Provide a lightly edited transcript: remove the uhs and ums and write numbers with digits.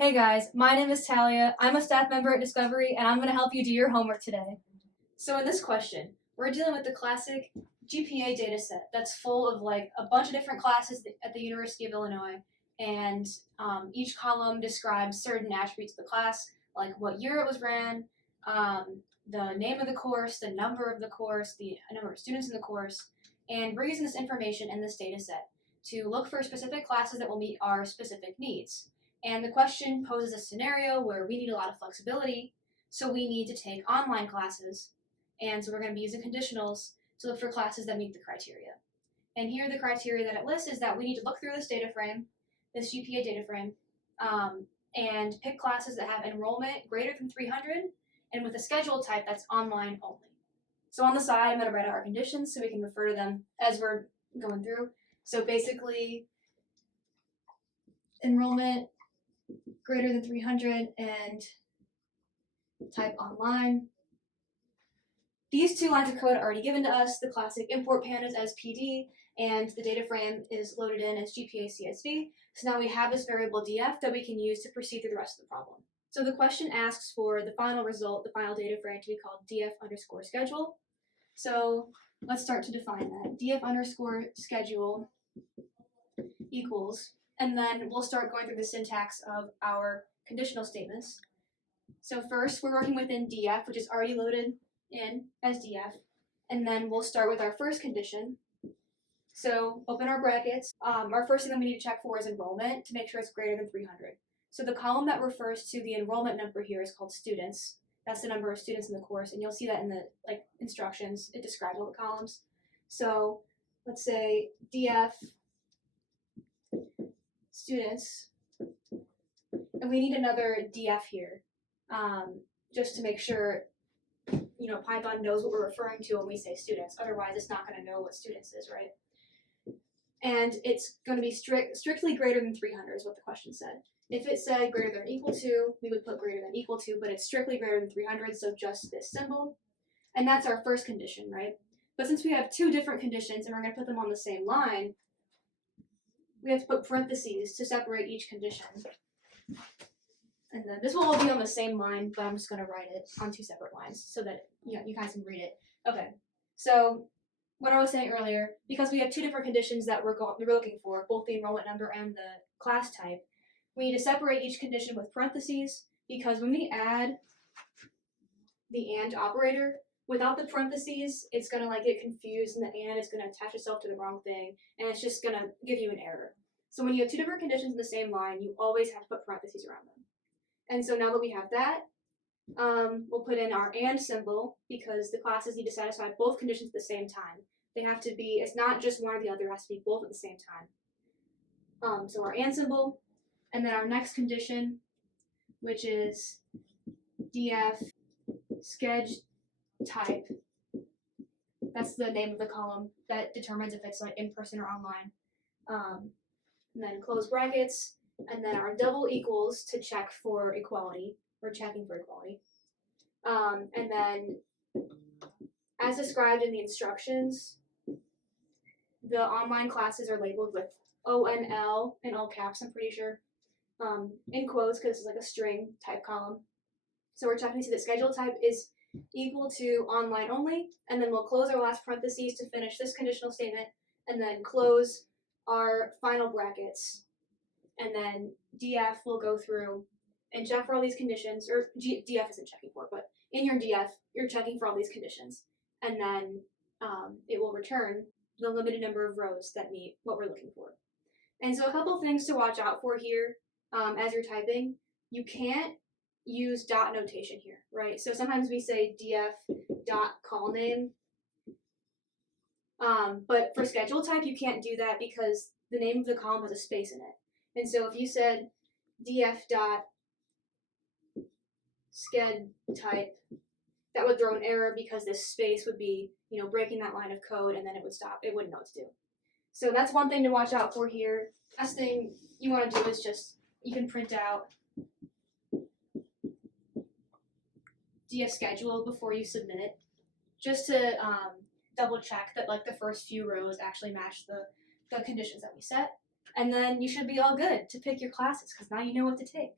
Hey guys, my name is Talia. I'm a staff member at Discovery, and I'm going to help you do your homework today. So in this question, we're dealing with the classic GPA data set that's full of like a bunch of different classes at the University of Illinois, and each column describes certain attributes of the class, like what year it was ran, the name of the course, the number of the course, the number of students in the course, and we're using this information in this data set to look for specific classes that will meet our specific needs. And the question poses a scenario where we need a lot of flexibility, so we need to take online classes. And so we're going to be using conditionals to look for classes that meet the criteria. And here the criteria that it lists is that we need to look through this data frame, this GPA data frame, and pick classes that have enrollment greater than 300 and with a schedule type that's online only. So on the side, I'm going to write out our conditions so we can refer to them as we're going through. So basically, enrollment greater than 300 and type online. These two lines of code are already given to us, the classic import pandas as PD, and the data frame is loaded in as GPA CSV. So now we have this variable df that we can use to proceed through the rest of the problem. So the question asks for the final result, the final data frame, to be called df underscore schedule. So let's start to define that. Df underscore schedule equals, and then we'll start going through the syntax of our conditional statements. So first, we're working within df, which is already loaded in as df, and then we'll start with our first condition. So open our brackets. Our first thing that we need to check for is enrollment to make sure it's greater than 300. So the column that refers to the enrollment number here is called students. That's the number of students in the course, and you'll see that in the instructions. It describes all the columns. So let's say df students, and we need another df here, just to make sure Python knows what we're referring to when we say students. Otherwise, it's not going to know what students is, right? And it's going to be strictly greater than 300 is what the question said. If it said greater than or equal to, we would put greater than equal to, but it's strictly greater than 300, so just this symbol. And that's our first condition, right? But since we have two different conditions and we're going to put them on the same line, we have to put parentheses to separate each condition. And then this will all be on the same line, but I'm just going to write it on two separate lines so that you guys can read it. Okay, so what I was saying earlier, because we have two different conditions that we're looking for, both the enrollment number and the class type, we need to separate each condition with parentheses, because when we add the AND operator, without the parentheses, it's going to get confused, and the AND is going to attach itself to the wrong thing, and it's just going to give you an error. So when you have two different conditions in the same line, you always have to put parentheses around them. And so now that we have that, we'll put in our AND symbol, because the classes need to satisfy both conditions at the same time. They have to be, it's not just one or the other, it has to be both at the same time. So our AND symbol, and then our next condition, which is df schedule type. That's the name of the column that determines if it's in person or online. And then close brackets, and then our double equals to check for equality. We're checking for equality. And then, as described in the instructions, the online classes are labeled with ONL in all caps, I'm pretty sure, in quotes, because it's like a string type column. So we're checking to see that schedule type is equal to online only, and then we'll close our last parentheses to finish this conditional statement, and then close our final brackets. And then df will go through and check for all these conditions, or df isn't checking for it, but in your df, you're checking for all these conditions, and then it will return the limited number of rows that meet what we're looking for. And so a couple things to watch out for here as you're typing. You can't use dot notation here, right? So sometimes we say df dot call name, but for schedule type, you can't do that because the name of the column has a space in it. And so if you said df dot sched type, that would throw an error because this space would be, breaking that line of code, and then it would stop. It wouldn't know what to do. So that's one thing to watch out for here. Last thing you want to do is you can print out df schedule before you submit it, just to double check that the first few rows actually match the conditions that we set. And then you should be all good to pick your classes, because now you know what to take.